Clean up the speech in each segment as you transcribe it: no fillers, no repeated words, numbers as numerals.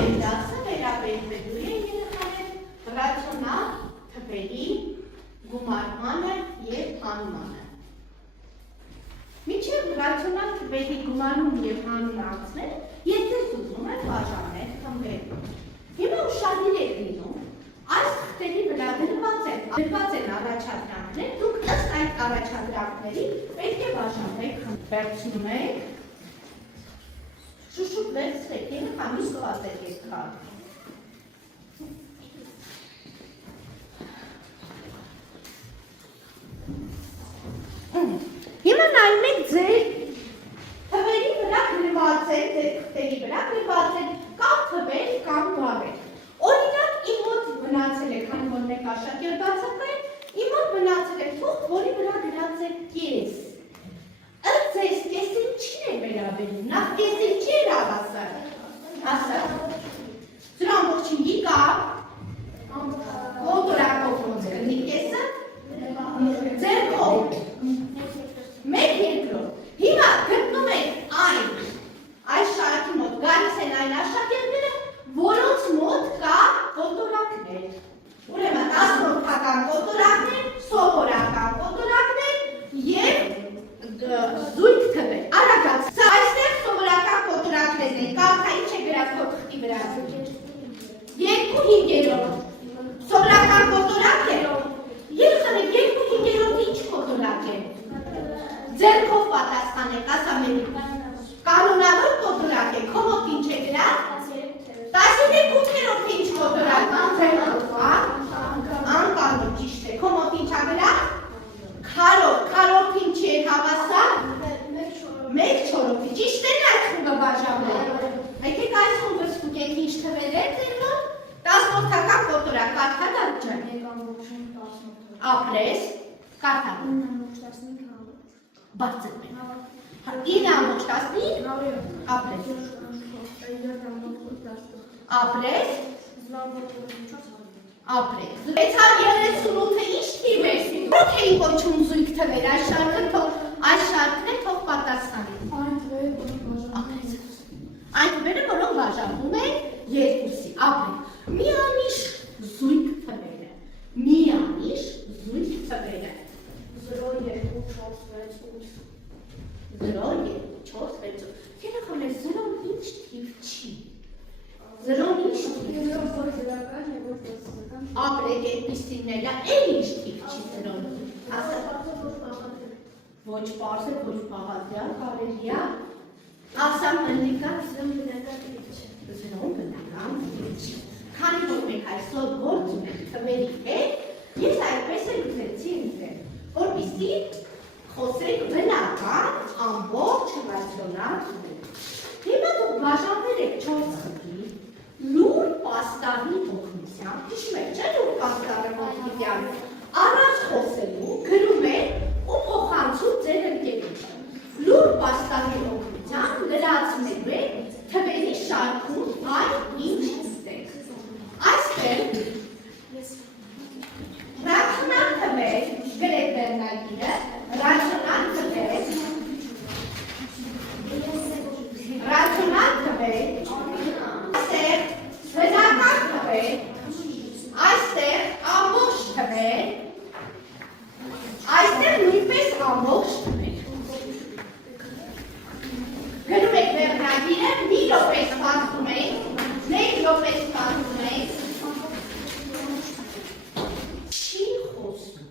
Ամեն դասը վերաբերվելու է երեխաներ ռացիոնալ թվերի գումարմանը և հանմանը։ Մինչև ռացիոնալ թվերի գումարում և հանուն անցնել, եթե ուզում եք բաժանել խմբերում։ Հիմա ուշադիր եք լինում, այս խտերի վրա դրված են առաջադրանքներ, դուք ըստ այդ առաջադրանքների պետք է բաժանեք խմբերում եք, շուշուկ վերցրեք, երեխան իսկ վազեք եք քար։ Հիմա նայում եք ձեր թվերի վրա գրված են, ձեր խտերի վրա գրված են կամ թվեր, կամ բառեր։ Օրինակ, իմ մոտ մնացել է, քանի որ մեկ աշակերտացած է, իմ մոտ մնացել է թուղթ, որի վրա գրած է կես։ Ըստ ձեզ կեսը ինչին է վերաբերում, նախ կեսը ինչի էր ասել։ Ձեր ամբողջին կա կոտորակով ոնց կլինի կեսը, ձեռքով, մեկ երկրորդ։ Հիմա գտնում եք այս շարքի մոտ գալիս են այն աշակերտները, որոնց մոտ կա կոտորակներ։ Ուրեմն 10-ական կոտորակներ, սովորական կոտորակներ և զույգ թվեր։ Արագած, այստեղ սովորական կոտորակներն են, կարդա ինչ է գրած քո թղթի վրա։ 2/5 սովորական կոտորակ է։ Երեխաներ, 2/5 ինչ կոտորակ է։ Ձեռքով պատասխանեք, ասամենի։ Կանոնավոր կոտորակ է, քո մոտ ինչ է գրած։ 13/8 ինչ կոտորակ, անկանոն ճիշտ է, քո մոտ ինչ է գրած։ Քառորդ ինչի է հավասար։ 1/4, ճիշտ է այդ խումբը բաժանել։ Եկեք այս խումբը ստուգենք ինչ թվեր է ձեր մոտ։ 10-ական կոտորակ, կարդա դարձան։ Ապրես, կարդա։ Բարձր մենք։ 9/15, ապրես։ Ապրես։ Ապրես։ 638-ը ինչ թիվ է։ Ո՞ր էի կոչում զույգ թվեր, այս շարքն է թող պատասխանի։ Այն թվերը, որոնք բաժանվում են երկուսի, ապրեք։ Միանիշ զույգ թվերը, միանիշ զույգ թվերը։ 0, 2, 4, 6, 8։ 0, 2, 4, 6, 8։ Երեխաներ, 0-ն ինչ թիվ չի։ 0-ն ինչ թիվ։ Ապրեք այդպիսիները, էլ ինչ թիվ չի 0-ն։ Ոչ պարզ է, ոչ պահադրյալ, կարելի է։ Ասամ բնական 0-ն բնական թիվ չէ։ 0-ն բնական թիվ չէ։ Քանի որ մենք այսօր գործում ենք թվերի հետ, ես այդպես էլ ուզեցի ինձ, որպեսզի խոսենք բնական ամբողջ ռացիոնալ թվերից։ Հիմա դուք բաժանվել եք 4 խմբի, լուր պաստառի օգնությամբ, հիշում եք, չէ՞ լուր պաստառի օգնությամբ, առաջ խոսելու, գրում եք ու փոխանցում ձեր ընկերոջը։ Լուր պաստառի օգնությամբ լրացնելու եք թվերի շարքում այն ինչ ուզեք։ Այստեղ ռացիոնալ թվեր, գրեք վերնագիրը, ռացիոնալ թվեր, այստեղ բնական թվեր, այստեղ ամբողջ թվեր, այստեղ նույնպես ամբողջ թվեր։ Գրում եք վերնագիրը, մի րոպե սպասում եք, 1 րոպե սպասում եք։ Չի խոսում,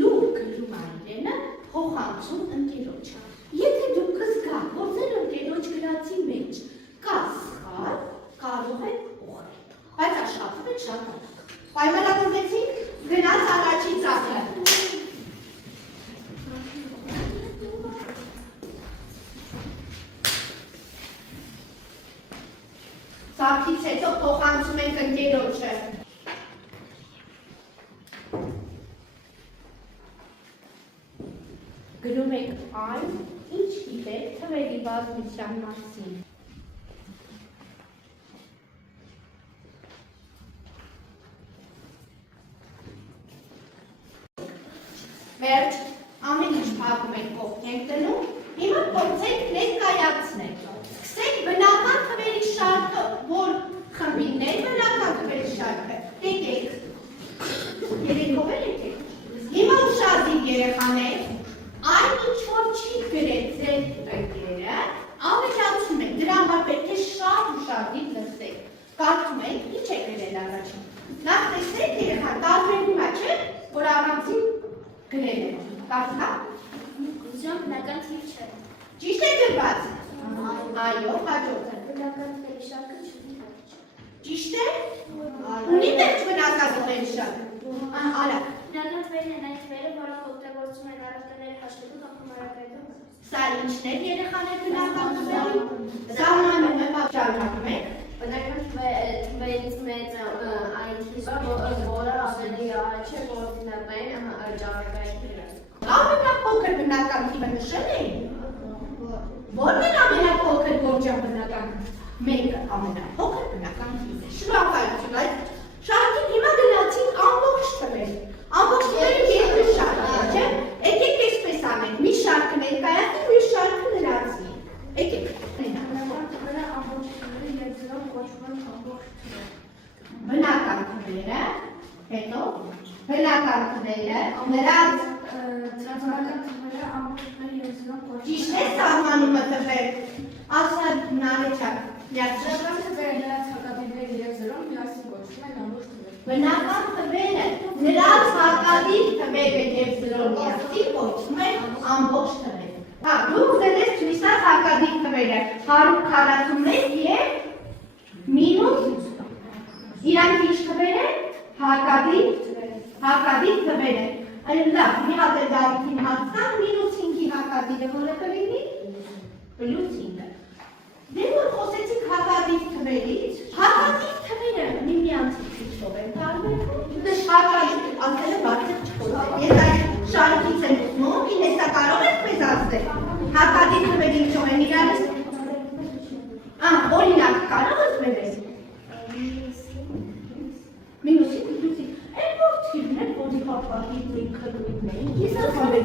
լուր գրում այրենը, փոխանցում ընկերոջը։ Եթե դուք զգաք, որ ձեր ընկերոջ գրածի մեջ կա սխալ, կարող եք ուղղել, բայց աշխատում եք շատ արագ։ Պայմանավորվեցինք, գնաց առաջի ծափը։ Ծափից հետո փոխանցում ենք ընկերոջը։ Գրում եք այն, ինչ գիտեք թվերի բազմության մասին։ Վերջ, ամեն ինչ փակում եք կողքն եք դնում, հիմա փորձեք ներկայացնել։ Սկսեք բնական թվերի շարքը, որ Կարծում եք, ինչ եք գրել առաջին։ Նախ տեսեք երեխա, տարբերվում է, չէ՞, որ առանցին գրել է։ Կարծա՞։ Գույսյուն բնական թիվ չէ։ Ճիշտ է գրված։ Այո, հաջորդը։ Բնական թվերի շարքը չունի վերջ։ Ճիշտ է։ Ունի վերջ բնական թվերի շարքը։ Արա։ Բնական թվերն են այն թվերը, որոնք օգտագործում են առարկաները հաշվելու կամ համարակայդում։ Սա ինչն է երեխաներ բնական թվերի։ Սահմանում է շարունակում եք։ Բնական թվերից մեծ այն թիվը, որը ավելի առաջ է կոորդինատային ճառագայթի դրած։ Ամենափոքր բնական թիվը նշել եք։ Որն է ամենափոքր գործյան բնական թիվը։ Մեկը ամենափոքր բնական թիվն է։ Շնորհակալություն այդ շարքին հիմա գնացինք ամբողջ թվեր։ Ամբողջ թվերը երկու շարք է, չէ՞։ Եկեք այսպես անենք, մի շարքը ներկայացնենք, մի շարքը լրացնենք։ Եկեք։ Բնական թվերը ամբողջ թվերը եւ դրանք կոչվում են ամբողջ թվեր։ Բնական թվերը, հետո բնական թվերը, նրանց Բնական թվերը ամբողջ թվերը եւ դրանք կոչվում ճիշտ է սահմանումը տվել։ Ասա նարեչակ, Բնական թվերը նրանց հակադիրները եւ զրոն միասին կոչվում են ամբողջ թվեր։ բնական թվերը, նրանց հակադիր թվերը եւ զրոն միասին կոչվում են ամբողջ թվեր։ Հա, դու ուզել ես ցույցած հակադիր թվերը 141 եւ մինուս իրանք ինչ թվեր են? Հակադիր թվեր են։ Լավ, մի հատ էլ դարիքին հացան, մինուս 5-ի հակադիրը որը կլինի? Պլյուս 5-ը։ Դե որ խոսեցինք հակադիր թվերից, հակադիր թվերը միմյանցից ինչով են տարբերվում։ Դες հակադիր, ասելը բարձր չխոսեք։ Ես այդ շարքից եմ ուզում, ինեսա կարող եք մեզ ասել։ Հակադիր թվերը ինչով են իրանց։ Օրինակ կարող ես մեզ։ Մինուսի, պլյուսի։ Այն որ թիվն է, որի հապատի ինքը գույնն է։ Ես ասում եմ,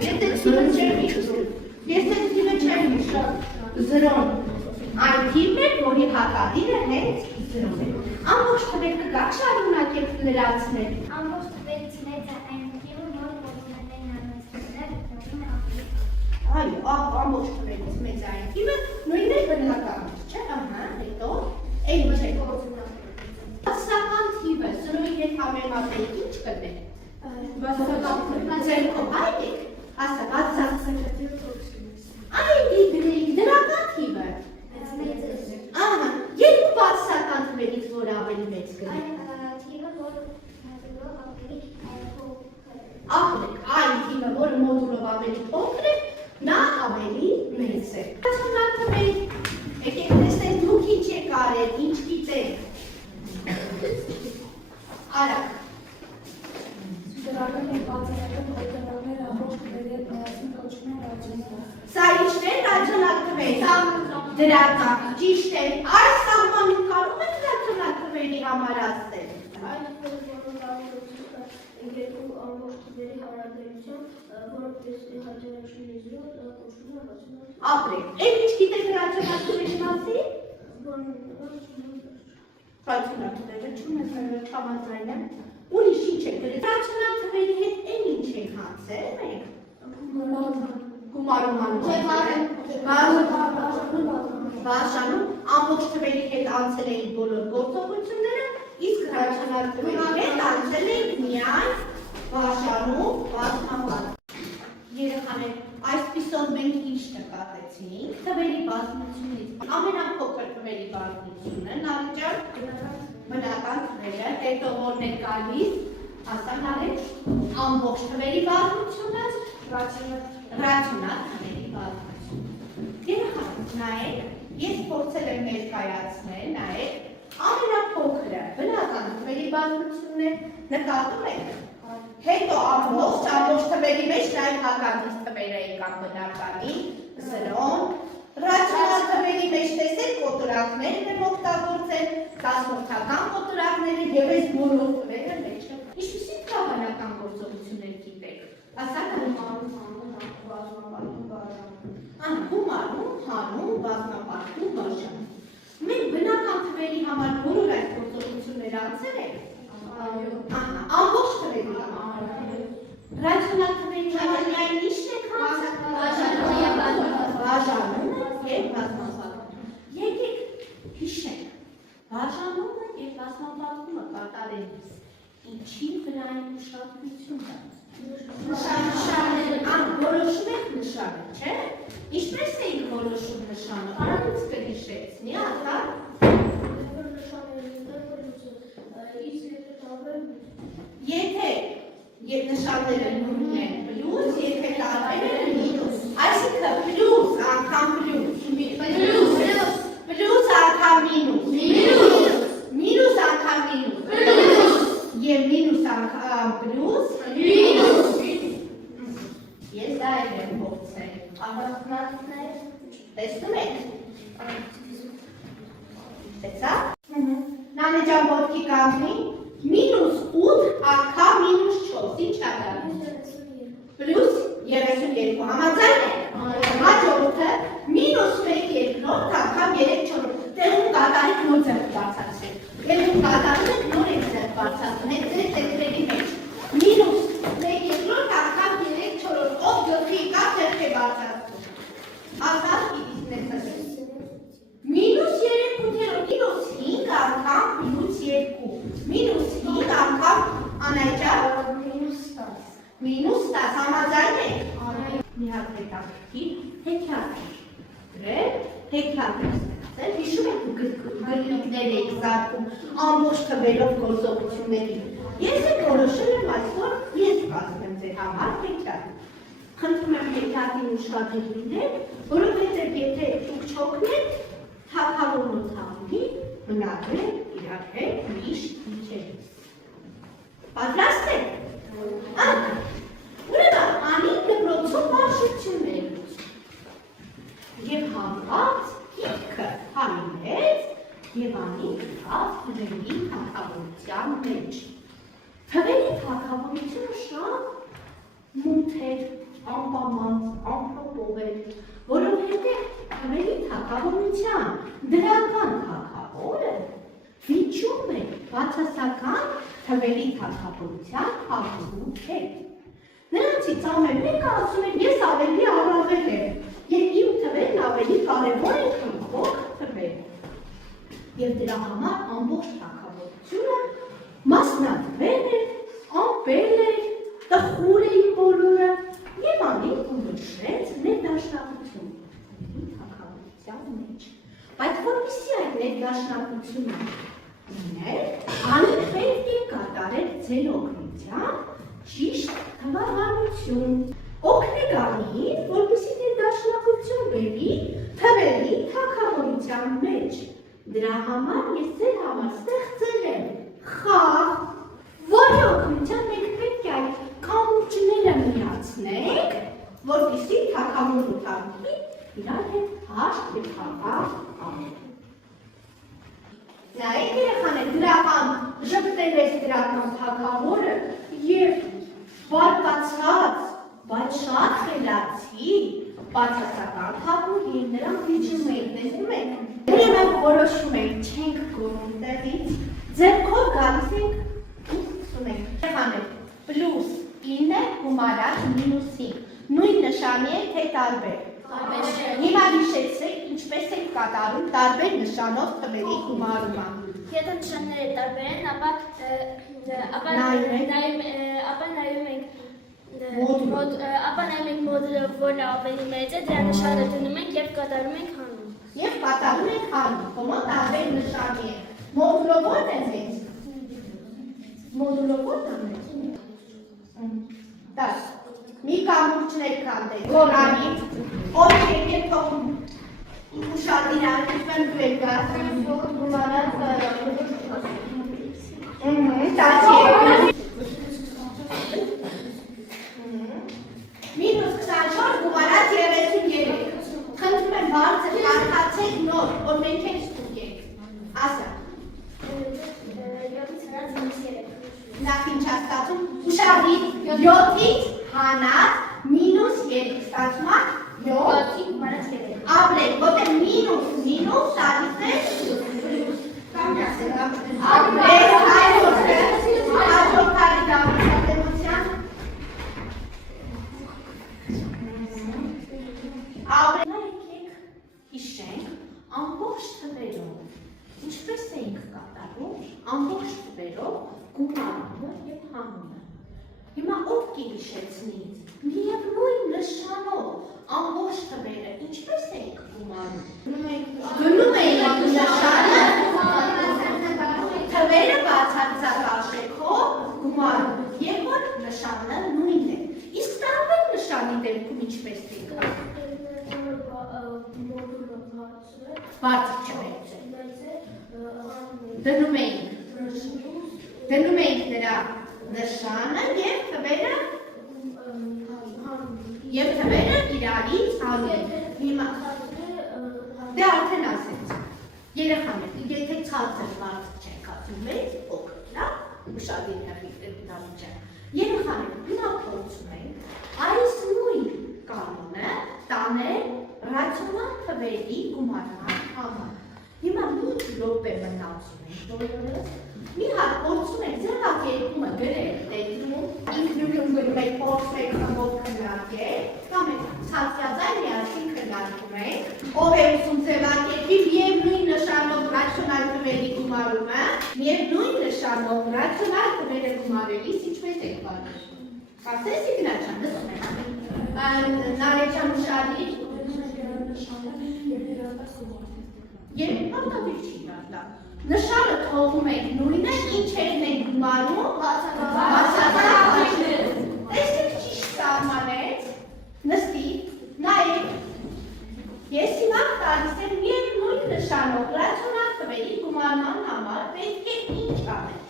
ես այդ թիվը չեմ հիշում։ Զրոն։ Այն թիվն է, որի հակադիրը հենց զրոն է։ Ամբողջ թվեր կգաք շարունակեք լրացնել։ Ամբողջ թվերից մեծը այն թիվը, որը կոորդինատային առանցքներ Այո, ամբողջ թվերից մեծ այն թիվը նույնն է բնական, չէ՞, հետո այն ինչ է բացասական թիվը, սրույթ հետ համեմատել ինչ կլներ։ Բացասական ձերքով այդ եք, ասա, բացասական այն դրական թիվը։ Երկու բացասական թվերից որ ավելի մեծ կլներ։ Այն թիվը, որը ավելի Այն թիվը, որը մոդուլով ավելի փոքր է, նա ավելի մեծ է։ Բացասական թվեր, եկեք տեսնենք դուք ինչ եք արել, ինչ գիտեք։ Արա։ դրական են բացասական օգտակարները ամբողջ թվերի հետ միասին կոչվում են ռացիոնալ։ Սա ինչն է ռացիոնալ թվեր։ Դրական, ճիշտ է։ Այս սահմանում կարող եք ռացիոնալ թվերի համար ասել։ Այն որոնք երկու ամբողջ թվերի հարաբերություն, որոնք հաջողություն զրո կոչվում են ռացիոնալ։ Ապրեք, այդ ինչ գիտեք ռացիոնալ թվերի մասին։ Ռացիոնալ թվերը չունեն համաձայն եմ։ Ուրիշ ինչ եք գրել։ Ռացիոնալ թվերի հետ այն ինչ եք հանցել մենք։ Գումարում բաժանում ամբողջ թվերի հետ անցել էինք բոլոր գործողությունները, իսկ ռացիոնալ թվերի հետ անցել էինք միայն բաժանում բազմապատ։ Երեխաներ, այսպիսով մենք ինչ նկատեցինք թվերի բազմությունից ամենափոքր թվերի բազմությունը նարեջան բնական թվերը, հետո որն է գալիս, ասա նարեջ, ամբողջ թվերի բազմությունը, ռացիոնալ թվերի բազմությունը։ Երեխաներ, նայեք, ես փորձել եմ ներկայացնել, նայեք, ամենափոքրը բնական թվերի բազմությունն է, նկատում եք։ Հետո ամբողջ թվերի մեջ նաև հակադիր թվերը եկան բնականի, զրոն, ռացիոնալ թվերի մեջ տեսեք կոտորակներն եմ օգտագործել, դասորդական կոտորակները եւ այս բոլոր թվերը մեջ են։ Ինչպիսի թվականական գործողություններ գիտեք։ Ասա գումարում, հանում, բազմապատկում, բաժանում։ Մենք բնական թվերի համար բոլոր այս գործողությունները անցել ենք։ Ամբողջ թվերի համար։ Ռացիոնալ թվերի համար միայն ի՞նչն եք անցել։ Բաժանումը եւ բազմապատկումը։ Եկեք հիշենք։ Բաժանումը եւ բազմապատկումը կատարելիս ինչի վրա են ուշադրություն տալիս։ Որոշում եք նշանը, չէ՞։ Ինչպես էիք որոշում նշանը։ Արանից կհիշեցնի, ահա։ Եթե նշանները նույնն են պլյուս, եթե տարբեր են մինուս, այսինքն պլյուս անգամ պլյուս, պլյուս անգամ մինուս, մինուս անգամ մինուս, եւ մինուս անգամ պլյուս, ես դա եմ փորձել, տեսնում եք, տեսա՞։ Նանե ջան ոտքի կանգնի, մինուս 8 անգամ մինուս 4, ինչ ա դա։ Պլյուս 32, համաձայն եք։ Հաջորդը մինուս 1 երկրորդ անգամ 3/4, տեղում կատարեք նոր ձեռք բարձրացրեք։ Տեղում կատարեք նոր եք ձեռք բարձրացրեք, ձեր տեքստերի մեջ։ Մինուս 1 երկրորդ անգամ 3/4, ով գլխի կա ձեռք է բարձրացնում։ Ազատ պիտի ներկայացնեք։ Մինուս 3/8, մինուս 5 անգամ մինուս 2, մինուս 5 անգամ անայջա մինուս 10, համաձայն եք։ Մի հատ հետաքրքիր հեքիաթ գրել, հեքիաթ ստեղծել, հիշում եք գրքներ եք զարդում ամբողջ թվերով գործողությունների։ Ես եք որոշել եմ այսօր ես կազմեմ ձեր համար հեքիաթ։ Խնդրում եմ հեքիաթին ուշադրել լինել, որովհետև եթե դուք չօգնեք, թագավորն ու թագուհին մնացել իրար հետ միշտ իջելիս։ Պատրաստ եք։ Ուրեմն անի դպրոցում մարշրutիոններ եւ հանկարծ ինքը համինեց եւ անի գավ թվերի թագավորության մեջ։ Թվերի թագավորությունը շատ մութ էր, անպամանց, ամփոփող էր, որովհետեւ թվերի թագավորության դրական թագավորը վիճում է բացասական թվերի թագավորության թագավորու հետ։ Նրանցից ամեն մեկը ասում էր, ես ավելի առավել եմ, եւ իմ թվերն ավելի կարևոր են, քան փոքր թվերը։ Եվ դրա համար ամբողջ թագավորությունը մասնատվել էր, ամպել էր, տխուր էին բոլորը, եւ անին ունեցրեց ներդաշնակություն թագավորության մեջ։ Բայց որպեսզի այդ ներդաշնակությունը ուներ, անի պետք է կատարել ձեր օգնությամբ ճիշտ թվահանություն։ Օգնեք անին, որպեսզի ներդաշնակություն բերի թվերի թագավորության մեջ։ Դրա համար ես ձեր համար ստեղծել եմ խաղ, որի օգնությամբ մենք պետք է այդ կամուրջները միացնենք, որպեսզի թագավորն ու թագուհին իրար հետ հաշտ եւ խաղաղ անեն։ Նայեք երեխաներ, դրական ժպտել է դրական թագավորը եւ բարկացած, բայց շատ խելացի, բացասական թագուհին նրան վիճում էին, տեսնում եք։ Մենք որոշում ենք, չենք գոռում տեղից, ձեռքով գալիս ենք ու սկսում ենք։ Երեխաներ, պլյուս 9 գումարած մինուս 5, նույն նշանի է, թե տարբեր։ Հիմա հիշեցրեք, ինչպես եք կատարում տարբեր նշանով թվերի գումարումը։ Եթե նշանները տարբեր են, ապա նայում ենք մոդուլը, որը ավելի մեծ է, դրա նշանը դնում ենք եւ կատարում ենք հանում։ Եվ կատարում ենք հանում, ոմա տարբեր նշանի է։ Մոդուլը ո՞րն է մեծ։ Մոդուլը ո՞րն է մեծ։ 10 մի կամուրջներ կանտեք, գորանի, ովքեր ետ թողում ուշադիր արկիվեն դուել գասում, գումարած մինուս 24 գումարած 33, խնդրում եմ բարձր կարդացեք նոր, որ մենք ենք ստուգենք, ասա։ Նախ ինչ աստացում, ուշադիր 7-ից հանած մինուս 3, ստացում ա 7-ի գումարած 3, ապրեք, ոտե մինուս տալիս է պլյուս, ապրեք, հաջորդ տարի դավուսատեմության, ապրեք, հիշենք ամբողջ թվերով, ինչպես էինք կատարում, ամբողջ թվերով գումարումը եւ հանումը։ Հիմա ով կհիշեցնի միևնույն նշանով ամբողջ թվերը ինչպես էիք գումարում։ Գնում էիք նշանը թվերը բացարձակ արժեքով գումարում եւ որ նշանը նույնն է։ Իսկ տարբեր նշանի դեպքում ինչպես էիք անում։ Բարձր չվեց։ Դնում էինք նրա նշանը եւ թվերը իրարից հանում։ Հիմա դե արդեն ասեց։ Երեխաներ, եթե ցածր բարձր չեք ասում, մեծ փոքր, լավ, ուշադիր եղեք դառնում չեք։ Երեխաներ, հիմա փորձում ենք այս նույն կանոնը տանել ռացիոնալ թվերի գումարման համար։ Հիմա մի րոպե մնացում ենք բոլորս։ Մի հատ փորձում ենք ձեռակերպումը գրել տեքստում, ինքնուրույն գրում եք փորձում եք խմբով քննարկել, կամ եք ցածրաձայն միասին քննարկում եք, ով է ուսում ձևակերպի միևնույն նշանով ռացիոնալ թվերի գումարումը, միևնույն նշանով ռացիոնալ թվերը գումարելիս ինչպես եք բաժանում։ Ասես Իգնաչյան, լսում եք։ Նարեջան ուշադիր։ Երբ պատավիր չի դարձա։ Նշանը թողում եք նույնը, ինչերն եք գումարում, բացարձակ։ Տեսեք ճիշտ սահմանեց, նստի, նայեք։ Ես հիմա տալիս եմ միևնույն նշանով ռացիոնալ թվերի գումարման համար պետք է ինչ անել։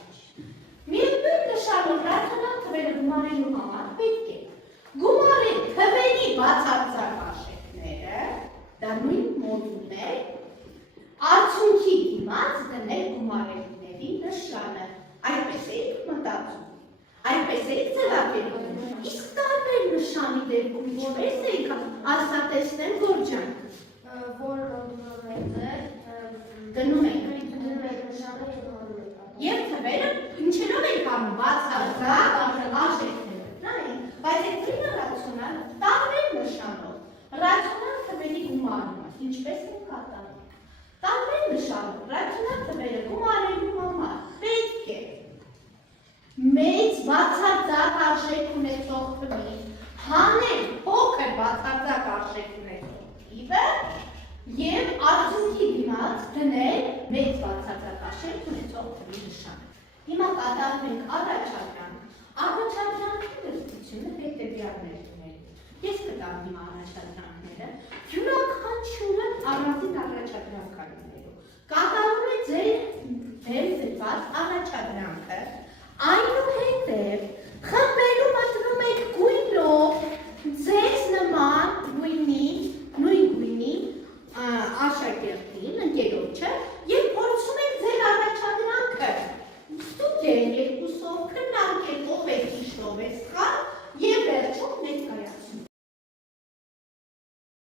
Միևնույն նշանով ռացիոնալ թվերը գումարելու համար պետք է գումարել թվերի բացարձակ արժեքները, դա նույն մոդուլն է, արդյունքի դիմաց դնել գումարելիների նշանը, այդպես էիք մտածում, այդպես էիք ձևակերպում, իսկ տարբեր նշանի դեպքում ինչպես էիք ասատեսնեմ գործանք, որ դնում եք և թվերը ինչերով եք անում բացարձակ արժեքները, բայց այդ թվերը ռացիոնալ տարբեր նշանով, ռացիոնալ թվերի գումարումը, ինչպես եք կատարում։ Տարբեր նշանով ռացիոնալ թվերը գումարելու համար պետք է մեծ բացարձակ արժեք ունեցող թվի հանել փոքր բացարձակ արժեք ունեցող թիվը եւ արդյունքի դիմաց դնել մեծ բացարձակ արժեք ունեցող թվի նշանը։ Հիմա կատարում ենք առաջադրանք։ Առաջադրանքի դրսությունը հետևյալներ ունեն։ Ես կտամ հիմա առաջադրանքները, յուրաքանչյուրը առանձին առաջադրանքներով։